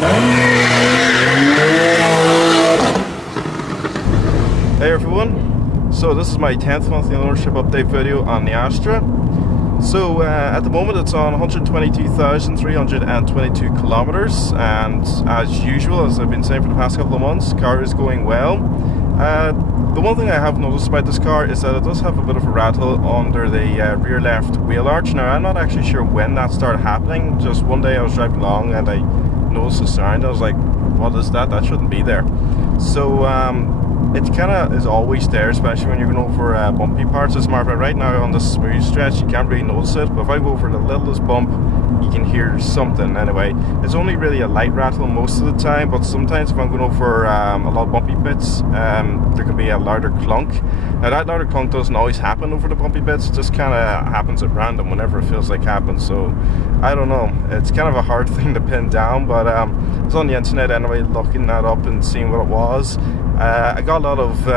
Hey everyone, so this is my 10th monthly ownership update video on the Astra. So at the moment it's on 122,322 kilometers, and as usual, as I've been saying for the past couple of months, the car is going well. The one thing I have noticed about this car is that it does have a bit of a rattle under the rear left wheel arch. Now I'm not actually sure when that started happening. Just one day I was driving along and I noticed a sound. I was like, what is that? That shouldn't be there. So it kind of is always there, especially when you're going over bumpy parts. As a matter of fact, right now on this smooth stretch you can't really notice it, but if I go over the littlest bump you can hear something. Anyway, it's only really a light rattle most of the time, but sometimes if I'm going over a lot of bumpy bits, there can be a louder clunk. Now that louder clunk doesn't always happen over the bumpy bits, it just kind of happens at random whenever it feels like happens. So I don't know, it's kind of a hard thing to pin down, but I was on the internet anyway looking that up and seeing what it was. I got a lot of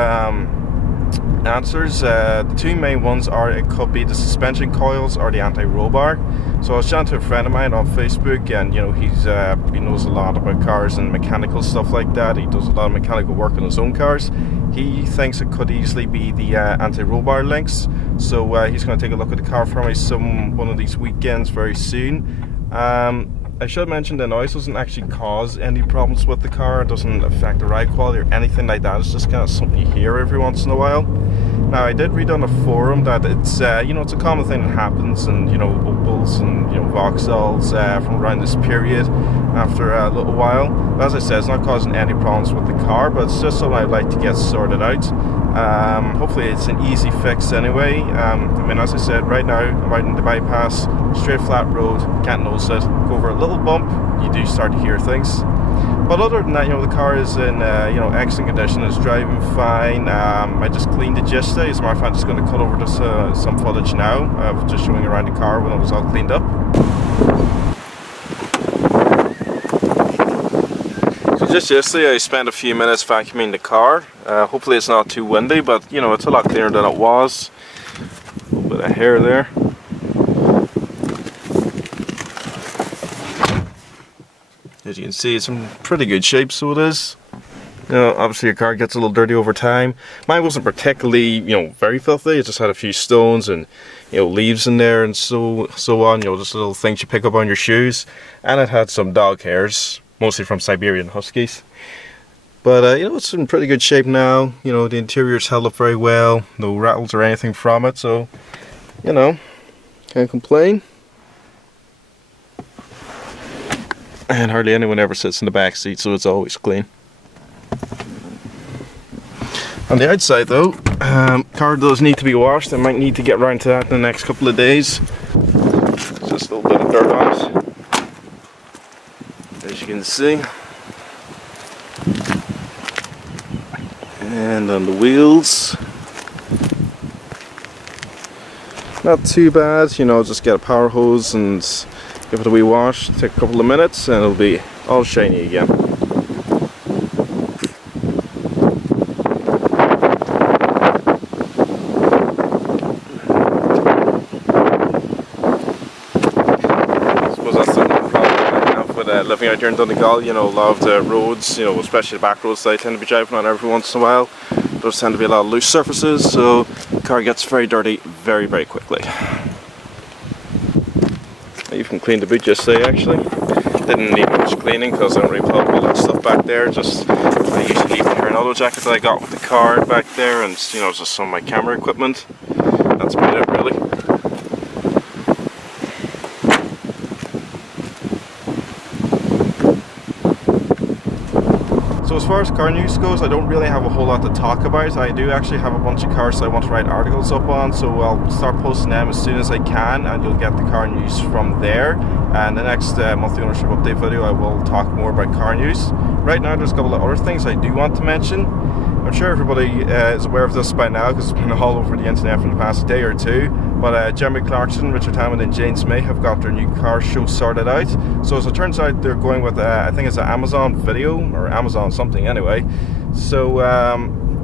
answers. The two main ones are it could be the suspension coils or the anti-roll bar. So I was chatting to a friend of mine on Facebook, and you know, he knows a lot about cars and mechanical stuff like that. He does a lot of mechanical work on his own cars. He thinks it could easily be the anti-roll bar links. So he's going to take a look at the car for me one of these weekends very soon. I should mention the noise doesn't actually cause any problems with the car. It doesn't affect the ride quality or anything like that. It's just kind of something you hear every once in a while. Now I did read on a forum that it's you know, it's a common thing that happens, and you know, Opels and you know, Vauxhalls from around this period after a little while. But as I said, it's not causing any problems with the car, but it's just something I'd like to get sorted out. Hopefully it's an easy fix anyway. I mean, as I said, right now I'm out in the bypass, straight flat road, can't notice it. Go over a little bump, you do start to hear things. But other than that, you know, the car is in you know, excellent condition. It's driving fine. I just cleaned it yesterday. As a matter of fact, I'm just going to cut over to some footage now of just showing around the car when it was all cleaned up. Just yesterday I spent a few minutes vacuuming the car. Hopefully it's not too windy, but you know, it's a lot cleaner than it was. A little bit of hair there. As you can see, it's in pretty good shape, so it is. You know, obviously your car gets a little dirty over time. Mine wasn't particularly, you know, very filthy. It just had a few stones and, you know, leaves in there and so on. You know, just little things you pick up on your shoes. And it had some dog hairs, mostly from Siberian Huskies. But you know, it's in pretty good shape now. You know, the interior's held up very well. No rattles or anything from it, so you know, can't complain. And hardly anyone ever sits in the back seat, so it's always clean. On the outside though, car does need to be washed. I might need to get around to that in the next couple of days. Just a little bit of dirt on it, as you can see. And on the wheels, not too bad, you know, just get a power hose and give it a wee wash, take a couple of minutes and it'll be all shiny again. Living out here in Donegal, you know, a lot of the roads, you know, especially the back roads that I tend to be driving on every once in a while, those tend to be a lot of loose surfaces, so the car gets very dirty very, very quickly. I even cleaned the boot yesterday actually. Didn't need much cleaning because I don't really put up all that stuff back there. Just I usually leave the Tornado jacket that I got with the car back there, and you know, just some of my camera equipment. That's about it really. So as far as car news goes, I don't really have a whole lot to talk about. I do actually have a bunch of cars that I want to write articles up on, so I'll start posting them as soon as I can, and you'll get the car news from there. And the next monthly ownership update video, I will talk more about car news. Right now there's a couple of other things I do want to mention. I'm sure everybody is aware of this by now because it's been all over the internet for the past day or two. But Jeremy Clarkson, Richard Hammond and James May have got their new car show sorted out. So as it turns out, they're going with, I think it's an Amazon Video, or Amazon something anyway. So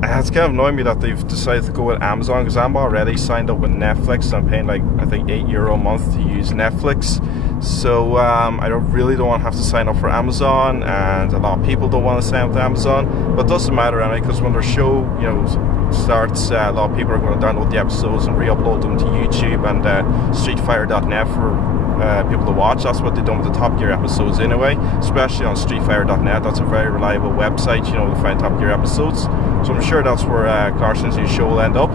it's kind of annoying me that they've decided to go with Amazon, because I'm already signed up with Netflix. I'm paying like, I think €8 a month to use Netflix. So I really don't want to have to sign up for Amazon, and a lot of people don't want to sign up to Amazon, but it doesn't matter anyway, because when their show starts, a lot of people are going to download the episodes and re-upload them to YouTube and streetfighter.net for people to watch. That's what they've done with the Top Gear episodes anyway, especially on streetfighter.net. That's a very reliable website, to find Top Gear episodes. So I'm sure that's where Carson's new show will end up.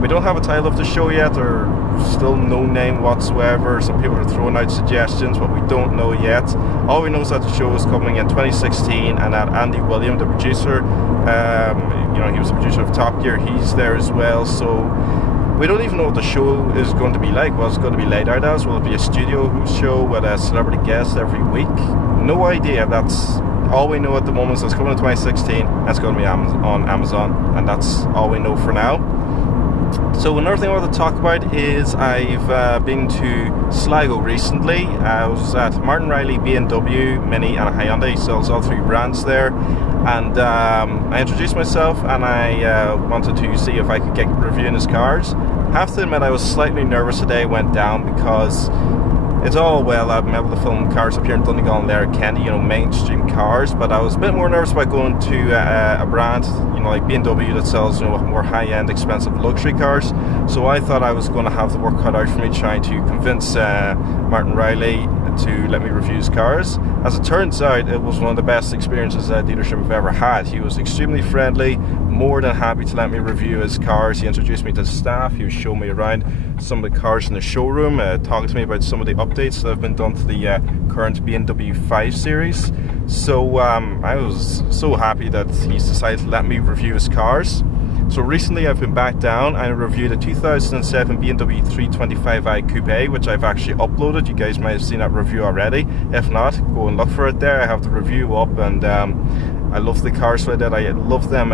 We don't have a title of the show yet, or still no name whatsoever. Some people are throwing out suggestions, but we don't know yet. All we know is that the show is coming in 2016, and that Andy William, the producer, he was the producer of Top Gear, he's there as well. So we don't even know what the show is going to be like, what it's going to be laid out as. Will it be a studio show with a celebrity guest every week? No idea. That's all we know at the moment. So it's coming in 2016, and it's going to be on Amazon, and that's all we know for now. So another thing I want to talk about is I've been to Sligo recently. I was at Martin Riley, BMW, Mini and Hyundai, sells all three brands there. And I introduced myself, and I wanted to see if I could get reviewing his cars. I have to admit I was slightly nervous the day I went down, because it's all well I've been able to film cars up here in Donegal and Letterkenny, mainstream cars, but I was a bit more nervous about going to a brand, like BMW, that sells more high-end, expensive luxury cars. So I thought I was going to have the work cut out for me trying to convince Martin Riley to let me review his cars. As it turns out, it was one of the best experiences at a dealership I've ever had. He was extremely friendly, more than happy to let me review his cars. He introduced me to the staff, he was showing me around some of the cars in the showroom, talking to me about some of the updates that have been done to the current BMW 5 Series. So I was so happy that he's decided to let me review his cars. So recently I've been back down and I reviewed a 2007 BMW 325i Coupe, which I've actually uploaded. You guys might have seen that review already. If not, go and look for it there. I have the review up, and I love the cars, so I did. I love them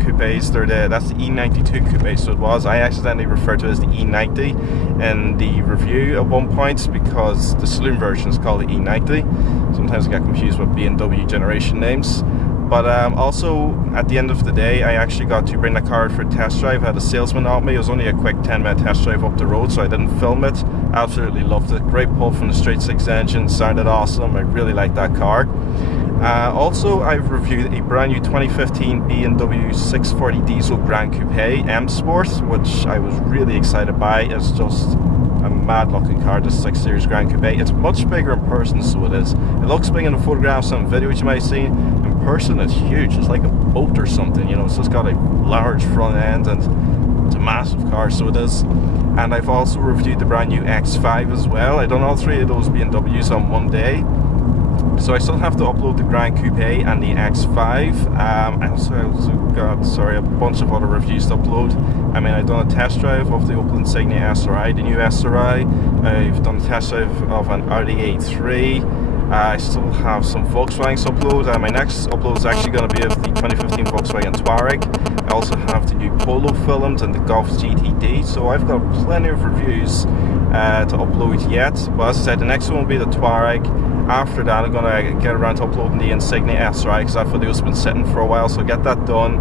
coupes. That's the E92 Coupe, so it was. I accidentally referred to it as the E90 in the review at one point, because the saloon version is called the E90. Sometimes I get confused with BMW generation names. But also, at the end of the day, I actually got to bring the car for a test drive. I had a salesman help me. It was only a quick 10-minute test drive up the road, so I didn't film it. Absolutely loved it. Great pull from the straight six engine. Sounded awesome. I really liked that car. Also, I've reviewed a brand new 2015 BMW 640 Diesel Grand Coupe M Sport, which I was really excited by. It's just a mad looking car, the 6 Series Grand Coupe. It's much bigger in person, so it is. It looks big in the photographs and video, which you might have seen. In person, it's huge. It's like a boat or something, It's just got a large front end, and it's a massive car, so it is. And I've also reviewed the brand new X5 as well. I've done all three of those BMWs on one day. So I still have to upload the Grand Coupe and the X5. I also got, a bunch of other reviews to upload. I've done a test drive of the Opel Insignia SRI, the new SRI. I've done a test drive of an Audi A3. I still have some Volkswagens to upload. My next upload is actually going to be of the 2015 Volkswagen Touareg. I also have the new Polo filmed and the Golf GTD. So I've got plenty of reviews to upload yet. But as I said, the next one will be the Touareg. After that, I'm going to get around to uploading the Insignia SRI, because that video's been sitting for a while, so I'll get that done.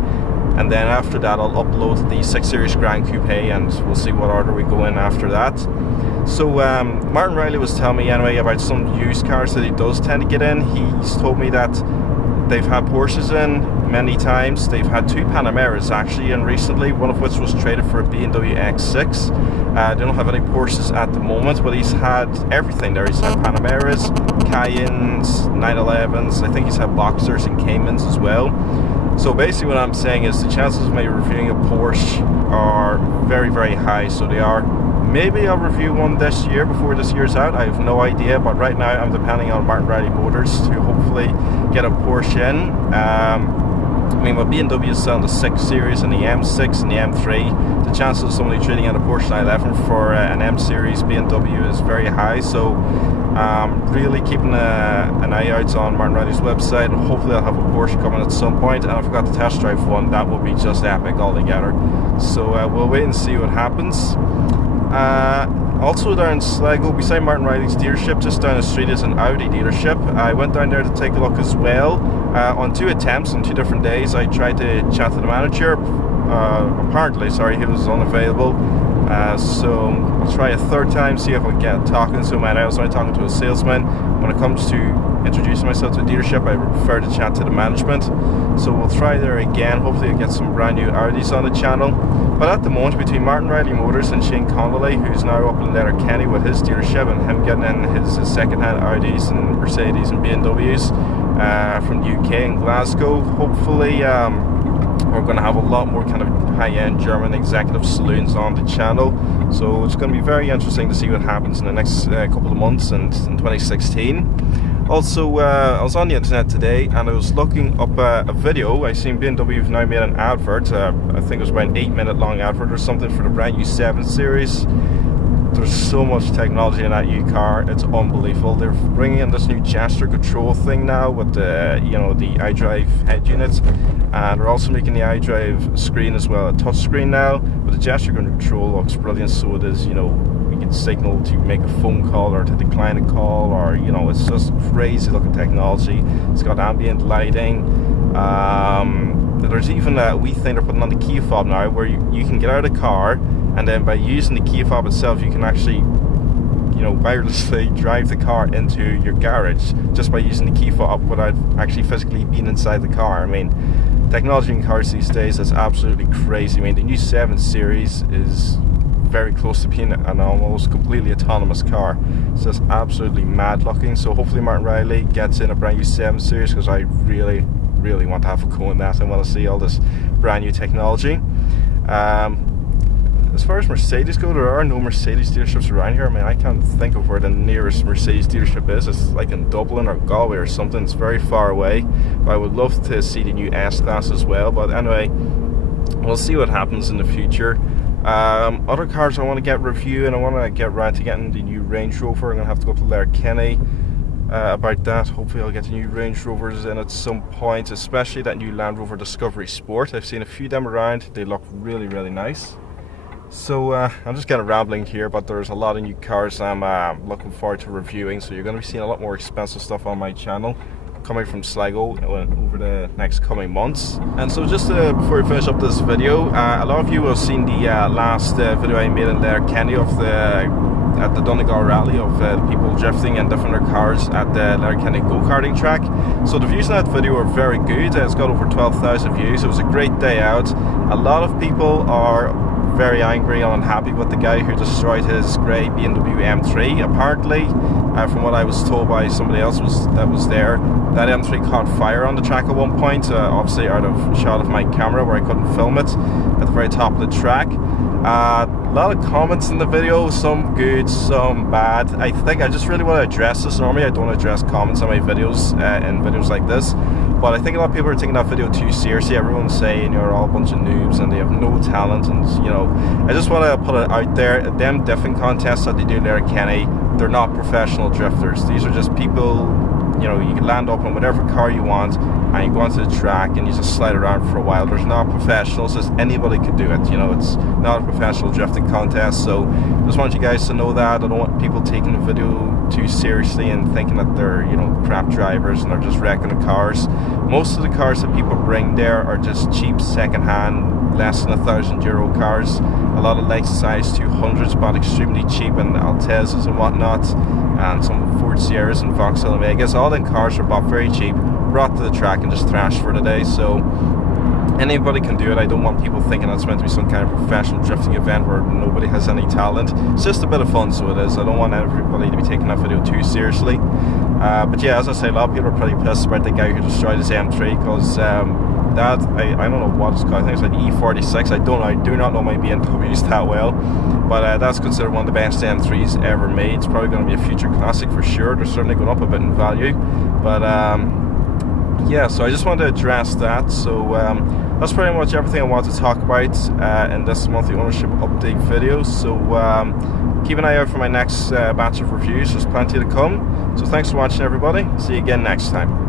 And then after that, I'll upload the 6 Series Grand Coupe, and we'll see what order we go in after that. So Martin Riley was telling me anyway about some used cars that he does tend to get in. He's told me that they've had Porsches in many times. They've had 2 Panameras actually in recently, one of which was traded for a BMW X6. They don't have any Porsches at the moment, but he's had everything there. He's had Panameras, Cayennes, 911s, I think he's had Boxers and Caymans as well. So basically what I'm saying is the chances of me reviewing a Porsche are very, very high, so they are. Maybe I'll review one this year, before this year's out, I have no idea, but right now I'm depending on Martin Riley Motors to hopefully get a Porsche in. What BMW is selling the 6 Series and the M6 and the M3, the chances of somebody trading out a Porsche 911 for an M Series BMW is very high, so really keeping an eye out on Martin Riley's website, and hopefully I'll have a Porsche coming at some point. And I forgot to test drive one, that will be just epic altogether. So we'll wait and see what happens. Also down in Sligo, beside Martin Riley's dealership, just down the street is an Audi dealership. I went down there to take a look as well. On 2 attempts, on 2 different days, I tried to chat to the manager. Apparently, he was unavailable. So I'll try a third time, see if I can get talking to someone. I was only talking to a salesman. When it comes to introducing myself to a dealership, I prefer to chat to the management. So we'll try there again. Hopefully I'll get some brand new Audis on the channel. But at the moment, between Martin Riley Motors and Shane Connolly, who's now up in Letterkenny with his dealership, and him getting in his second-hand Audis and Mercedes and BMWs from the UK and Glasgow, hopefully we're going to have a lot more kind of high-end German executive saloons on the channel. So it's going to be very interesting to see what happens in the next couple of months and in 2016. Also, I was on the internet today and I was looking up a video. I seen BMW have now made an advert, I think it was about an 8-minute long advert or something, for the brand new 7 Series. There's so much technology in that new car, it's unbelievable. They're bringing in this new gesture control thing now with the, you know, the iDrive head unit, and they're also making the iDrive screen as well a touch screen now. But the gesture control looks brilliant, so it is, you know, we can signal to make a phone call or to decline a call, or, you know, it's just crazy looking technology. It's got ambient lighting. There's even a wee thing they're putting on the key fob now where you can get out of the car, and then by using the key fob itself you can actually, you know, wirelessly drive the car into your garage just by using the key fob without actually physically being inside the car. I mean, technology in cars these days is absolutely crazy. I mean, the new 7 Series is very close to being an almost completely autonomous car. It's just absolutely mad looking. So hopefully Martin Riley gets in a brand new 7 Series, because I really want to have a go in that. I want to see all this brand new technology. As far as Mercedes go, there are no Mercedes dealerships around here. I mean, I can't think of where the nearest Mercedes dealership is. It's like in Dublin or Galway or something. It's very far away. But I would love to see the new S-Class as well. But anyway, we'll see what happens in the future. Other cars I want to get reviewing. I want to get around to getting the new Range Rover. I'm going to have to go to Letterkenny about that. Hopefully I'll get the new Range Rovers in at some point, especially that new Land Rover Discovery Sport. I've seen a few of them around. They look really nice. So I'm just kind of rambling here, but there's a lot of new cars I'm looking forward to reviewing. So you're going to be seeing a lot more expensive stuff on my channel coming from Sligo over the next coming months. And so just before we finish up this video, a lot of you have seen the last video I made in Letterkenny of at the Donegal Rally of people drifting in different cars at the Letterkenny go-karting track. So the views in that video are very good. It's got over 12,000 views. It was a great day out. A lot of people are very angry and unhappy with the guy who destroyed his grey BMW M3. Apparently, from what I was told by somebody else that was there, that M3 caught fire on the track at one point, obviously out of shot of my camera where I couldn't film it, at the very top of the track. A lot of comments in the video, some good, some bad. I think I just really want to address this. Normally I don't address comments on my videos in videos like this, but I think a lot of people are taking that video too seriously. Everyone's saying you're all a bunch of noobs and they have no talent, and you know, I just want to put it out there, them diffing contests that they do in Letterkenny, they're not professional drifters. These are just people, you know, you can land up on whatever car you want and you go onto the track and you just slide around for a while. There's not professionals, just anybody could do it, you know. It's not a professional drifting contest. So just want you guys to know that. I don't want people taking the video too seriously and thinking that they're, you know, crap drivers and they're just wrecking the cars. Most of the cars that people bring there are just cheap second-hand, less than €1,000 cars. A lot of Lexus IS200s bought extremely cheap, and Altezas and whatnot, and some Ford Sierras and Vauxhall Omegas. All them cars are bought very cheap, brought to the track and just thrashed for the day. So anybody can do it. I don't want people thinking it's meant to be some kind of professional drifting event where nobody has any talent. It's just a bit of fun, so it is. I don't want everybody to be taking that video too seriously. But yeah, as I say, a lot of people are pretty pissed about the guy who destroyed his M3, because that, I don't know what it's called. I think it's like E46. I do not know my BMWs that well, but that's considered one of the best M3s ever made. It's probably going to be a future classic for sure. They're certainly going up a bit in value, but yeah, so I just wanted to address that. So that's pretty much everything I want to talk about in this monthly ownership update video. So keep an eye out for my next batch of reviews. There's plenty to come. So thanks for watching, everybody. See you again next time.